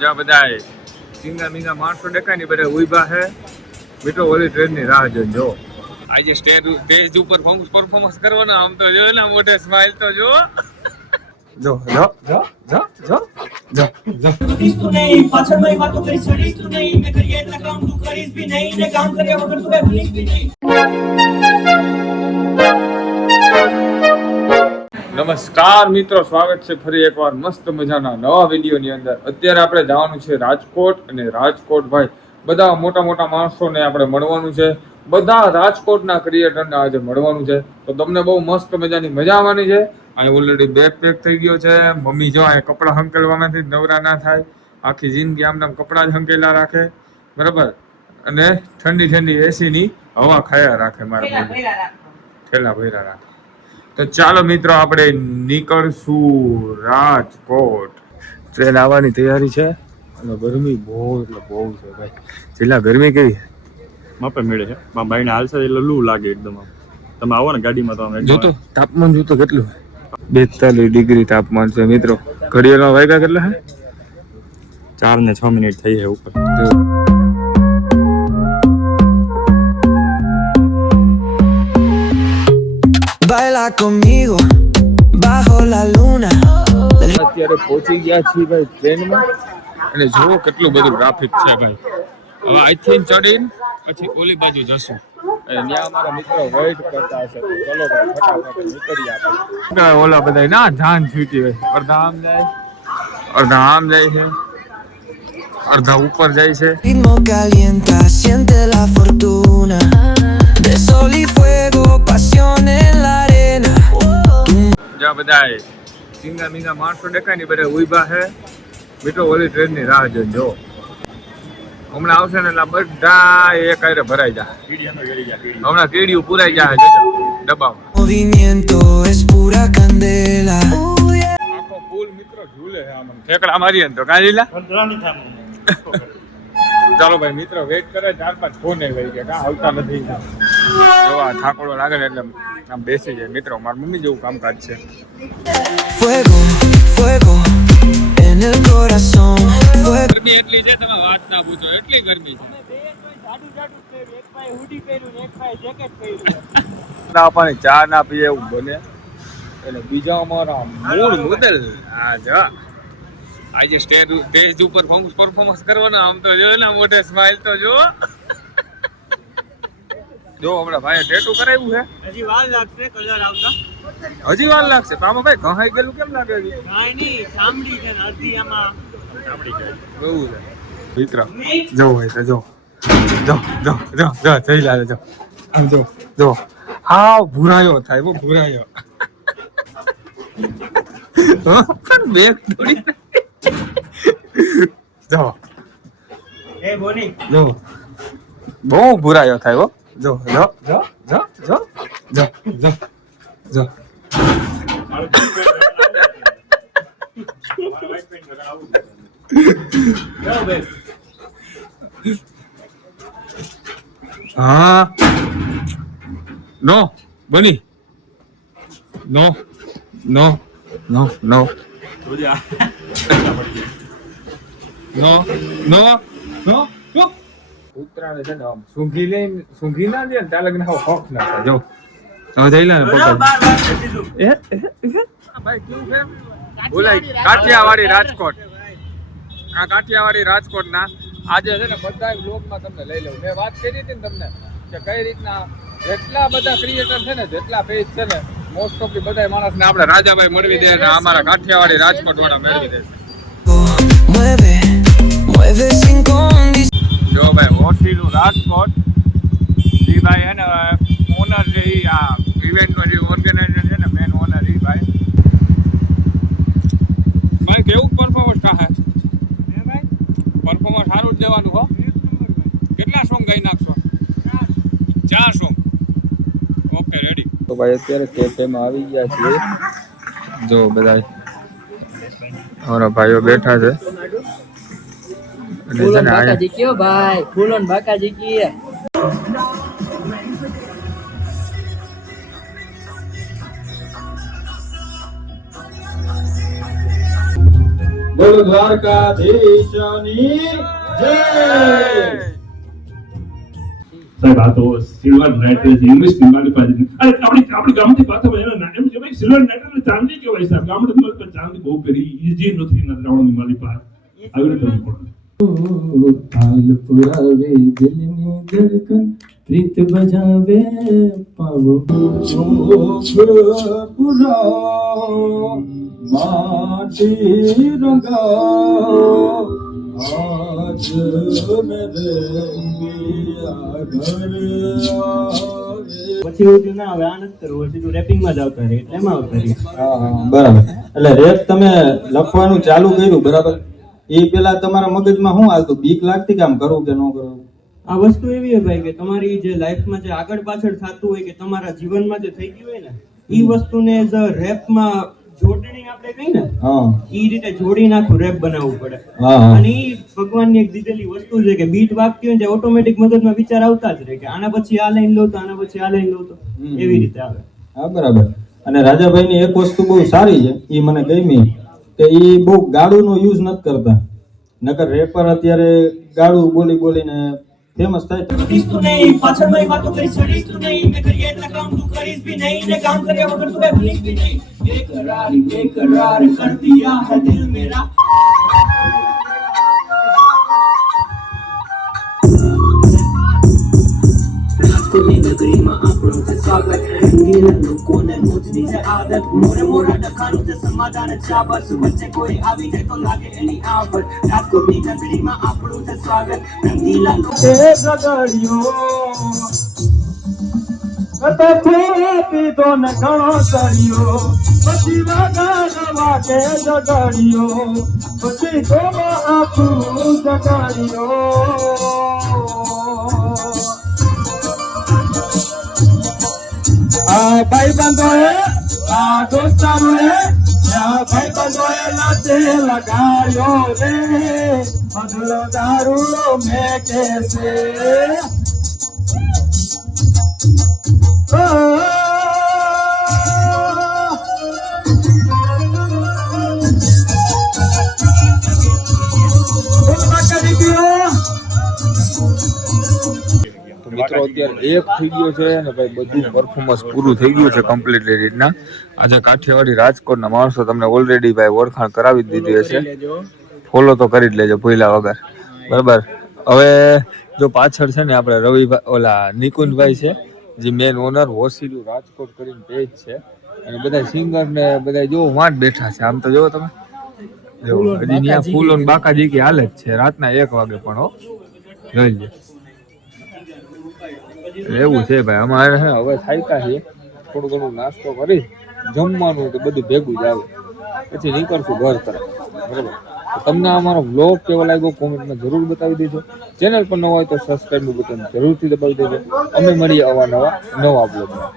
જ્યાં બધા સિંગા મિંગા માણસો દેખાય ને બધા ઉભા છે મિત્રો ઓલી ટ્રેનની રાહ જોઈને જો આજે સ્ટેજ ઉપર પરફોર્મન્સ કરવાનો આમ તો જો ને મોઢે સ્માઈલ તો જો જો જો જો જો જો જો જો તું નહીં પાછળ મેં વાતો કરી સડીસ તું નહીં મેં કરીએ એટલા કામ તું કરીશ બી નહીં ને કામ કર્યા વગર તું કઈ ભૂલીશ બી નહીં. નમસ્કાર મિત્રો, સ્વાગત છે ફરી એકવાર મસ્ત મજાના નવા વિડીયોની અંદર. અત્યારે આપણે જવાનું છે રાજકોટ અને રાજકોટ ભાઈ બધા મોટા મોટા માણસોને આપણે મળવાનું છે. બધા રાજકોટના ક્રિએટરને આજે મળવાનું છે તો તમને બહુ મસ્ત મજાની મજા આવવાની છે. અહીં ઓલરેડી બેગ પેક થઈ ગયો છે. મમ્મી જો અહીં કપડાં હંકેલવામાંથી નવરા ના થાય, આખી જિંદગી આમના કપડાં જ હંકેલા રાખે બરાબર, અને ઠંડી ઠંડી એસીની હવા ખાયા રાખે મારા મમ્મી, ઠેલા ભર્યા રાખે. તો ચાલો મિત્રો આપણે નીકળશું રાજકોટ. ટ્રેન આવવાની તૈયારી છે અને ગરમી બહુ એટલે બહુ છે ભાઈ. છેલ્લા ગરમી કેવી છે માપે મળે છે બાઈને હાલશે એટલે લૂ લાગે એકદમ. તમે આવો ને ગાડીમાં તો અમે જોતો તાપમાન જોતો કેટલું 42 ડિગ્રી તાપમાન છે મિત્રો. ઘડિયાળમાં વાગ્યા કેટલા છે? 4 ને 6 મિનિટ થઈ છે ઉપર. Baila conmigo bajo la luna. અત્યારે પહોંચી ગયા છીએ ભાઈ ટ્રેનમાં અને જો કેટલું બધું ટ્રાફિક છે ભાઈ. હવે અહીંથી ચડીને પછી ઓલી બાજુ જશું અને ત્યાં અમારા મિત્રો વેઇટ કરતા હશે. તો ચલો ભાઈ ફટાફટ નીકળી આપણે. ઓલા બધા ના જાન છૂટી હોય, અડધા આમ જાય અડધા આમ જાય છે, અડધા ઉપર જાય છે. Ritmo calienta, siente la fortuna de sol y fuego, pasión en la arena. જ્યાં બધા સિંગા મિંગા માણસો દેખાય ને બધા ઉભા છે મિત્રો ઓલી ટ્રેનની રાહ જોઈને જો. હમણાં આવશે ને એટલે બધા એક હારે ભરાઈ જાય. હમણાં કીડીયું પુરાઈ જાય ડબ્બામાં. Movimiento es pura candela. આખો પુલ મિત્રો ઝૂલે છે આમ ઠેકડા મારીએ ને તો કાંઈ લીલા. ચાલો ભાઈ મિત્રો વેઇટ કરે. 4-5 ફોન આવી ગયા કાં આવતા નથી. જોવા થાકોડો લાગે ને એટલે આમ બેસી જાય મિત્રો. મારી મમ્મી જેવું કામકાજ છે. Fuego, fuego en el corazón. ગરમી એટલી છે તમે વાત ના પૂછો, એટલી ગરમી છે. ના પાણી ચા ના પીએ એવું બને. અને બીજા અમારા મૂળ મુદલ આજે સ્ટેજ ઉપર પરફોર્મન્સ કરવાનો આમ તો જો ને મોઢે સ્માઈલ તો જો જો હમણાં ભાઈ ટેટુ કરાવ્યું છે. હજી વાર લાગશે કલર આવતા. હજી વાર લાગશે તો આમાં ભાઈ ઘહાઈ ગયેલું કેમ લાગે છે? કાઈ નહીં, ચામડી છે ને અડધી આમાં બહુ છે મિત્ર. જો હોય તો જો જો જો જો જો જઈ લાગે જો આમ જો જો હાવ ભૂરાયો થાય બહુ ભૂરાયો. બેગ થોડી જો એ બોની જો બહુ ભૂરાયો થાય હો. જો જો જો જો જો જો જો જો હા નો બની નો નો નો નો નો નો નો કૂતરાને છે ને આમ સૂંઘી ના દે ને ત્યાં લગીને હાવ હોખ ના થાય. જો હવે જઈ લે ને પકડ. ભાઈ કેવું છે બોલાય કાઠિયાવાડી રાજકોટ. આ કાઠિયાવાડી રાજકોટ ના આજે છે ને બધા બ્લોગમાં તમને લઈ લઉં. મેં વાત કરી હતી ને તમને કે કઈ રીતના જેટલા બધા ક્રિએટર છે ને, જેટલા પેજ છે ને, મોસ્ટ ઓફ બધા માણસને આપણે રાજાભાઈ મળવી દે ને અમારા કાઠિયાવાડી રાજકોટ વાળા મેળવી દે. Mueve, mueve sin condición. જો ભાઈ ઓસીનું રાજકોટ ઈ ભાઈ હે ને ઓનર છે. ઈ આ ઇવેન્ટનો જે ઓર્ગેનાઇઝર છે ને મેન ઓનર ઈ ભાઈ. ભાઈ કેવું પરફોર્મન્સ થાય? હે ભાઈ પરફોર્મન્સ સારું જ દેવાનું હો. કેટલા સોંગ ગાઈ નાખશો? 4 સોંગ. Okay ready. તો ભાઈ અત્યારે કેફેમાં આવી ગયા છીએ. જો બધા અમારા ભાઈઓ બેઠા છે. ફૂલોન બાકાજી કયો ભાઈ, ફૂલોન બાકાજી કીએ. બોલો દ્વારકાધીશની જય. સાહેબ આ તો સિલ્વર નાઇટ છે ઇંગ્લિશની મારી પાસે અરે આપણી ગામથી પાછા એના એમ કે ભાઈ સિલ્વર નાઇટ એટલે ચાંદી કહેવાય સાહેબ ગામડે મારી પાસે ચાંદી બહુ પેરી ઈજી નથી નજરાવણની મારી પાસે આવી રીતે તાલ પુરાવે દિલની ધડકન પ્રીત બજાવે પાવો પુરાવો માટી રંગાઓ આજ મેરે પિયા ઘર આવે. પછી એવું ના હવે આ નથી કરવું સીધું રેપિંગ માં જ આવતા રહે એટલે એમાં આવતા રહે. બરાબર. એટલે રેપ તમે લખવાનું ચાલુ કર્યું બરાબર, એ પેલા તમારા મગજમાં શું હાલતું, બીક લાગતી કે આમ કરવું કે ન કરવું? આ વસ્તુ એવી છે ભાઈ કે તમારી જે લાઈફમાં જે આગળ પાછળ થતું હોય કે તમારા જીવનમાં જે થઈ ગયું હોય ને એ વસ્તુને રેપમાં જોડણી આપણે કહી ને હા એ રીતે જોડી નાખું રેપ બનાવવું પડે. હા અને એ ભગવાનની એક દીધેલી વસ્તુ છે કે બીટ વાગતી હોય ને ઓટોમેટિક મગજમાં વિચાર આવતા જ રહે કે આના પછી આ લાઈન લો તો આના પછી આ લાઈન લો તો એવી રીતે આવે. હા બરાબર. અને રાજાભાઈની એક વસ્તુ બહુ સારી છે, એ મને ગમી કે એ બહુ ગાળુનો યુઝ નથી કરતા. નકર રેપર અત્યારે ગાળું બોલી બોલીને ફેમસ થાય. કરીશ તું નહીં, પાછળ મારી વાતો કરી ચડીશ તું નહીં, મેં કરીએ એટલા કામ તું કરીશ भी नहीं, ने काम કર્યા વગર તું કઈ ભૂલીશ भी नहीं, बेकरार कर दिया है दिल मेरा. કોની નગરીમાં આપણું છે સ્વાગત, રંગીલા લોકોને મોજની છે આદત, મોરે મોરા ડખાનું છે સમાધાન છે બસ, વચ્ચે કોઈ આવી જાય તો લાગે એની આફત, રાજકોટની નગરીમાં આપણું છે સ્વાગત, રંગીલા પીધો ને ઘણો ચડ્યો પછી વાગા કે જગાડ્યો પછી તો આપણું જગાડ્યો. આ ભાઈ બંધોએ આ દોસ્તારોએ આ ભાઈ બંધોએ લાતે લગાડ્યો રે બદલો દારૂલો મેં કેસે. મિત્રો અત્યારે એક થઈ ગયો છે અને ભાઈ બધું પરફોર્મન્સ પૂરું થઈ ગયું છે કમ્પ્લીટલી રીતના. આજે કાઠિયાવાડી રાજકોટના માણસો તમને ઓલરેડી ભાઈ ઓળખાણ કરાવી જ દીધી હશે, ફોલો તો કરી જ લેજો ભૂલ્યા વગર બરાબર. હવે જો પાછળ છે ને આપણે રવિભાઈ ઓલા નિકુંજભાઈ છે જે મેન ઓનર હોસીલું રાજકોટ કરીને પેજ છે, અને બધા સિંગર ને બધા જો વાંટ બેઠા છે. આમ તો જો તમે જો હજી ત્યાં ફૂલો ને બાકાજી કે હાલે જ છે રાતના 1 વાગે પણ હો જોઈ લે. એવું છે ભાઈ અમારે હવે થાક્યા છીએ, થોડું ઘણું નાસ્તો કરી જમવાનું તો બધું ભેગું જ આવે પછી નીકળશું ઘર તરફ બરાબર. તો તમને અમારો વ્લોગ કેવો લાગ્યો કોમેન્ટમાં જરૂર બતાવી દેજો. ચેનલ પર નવા હોય તો સબસ્ક્રાઇબનું બટન જરૂરથી દબાવી દેજો. અમે મળીએ નવા બ્લોગમાં.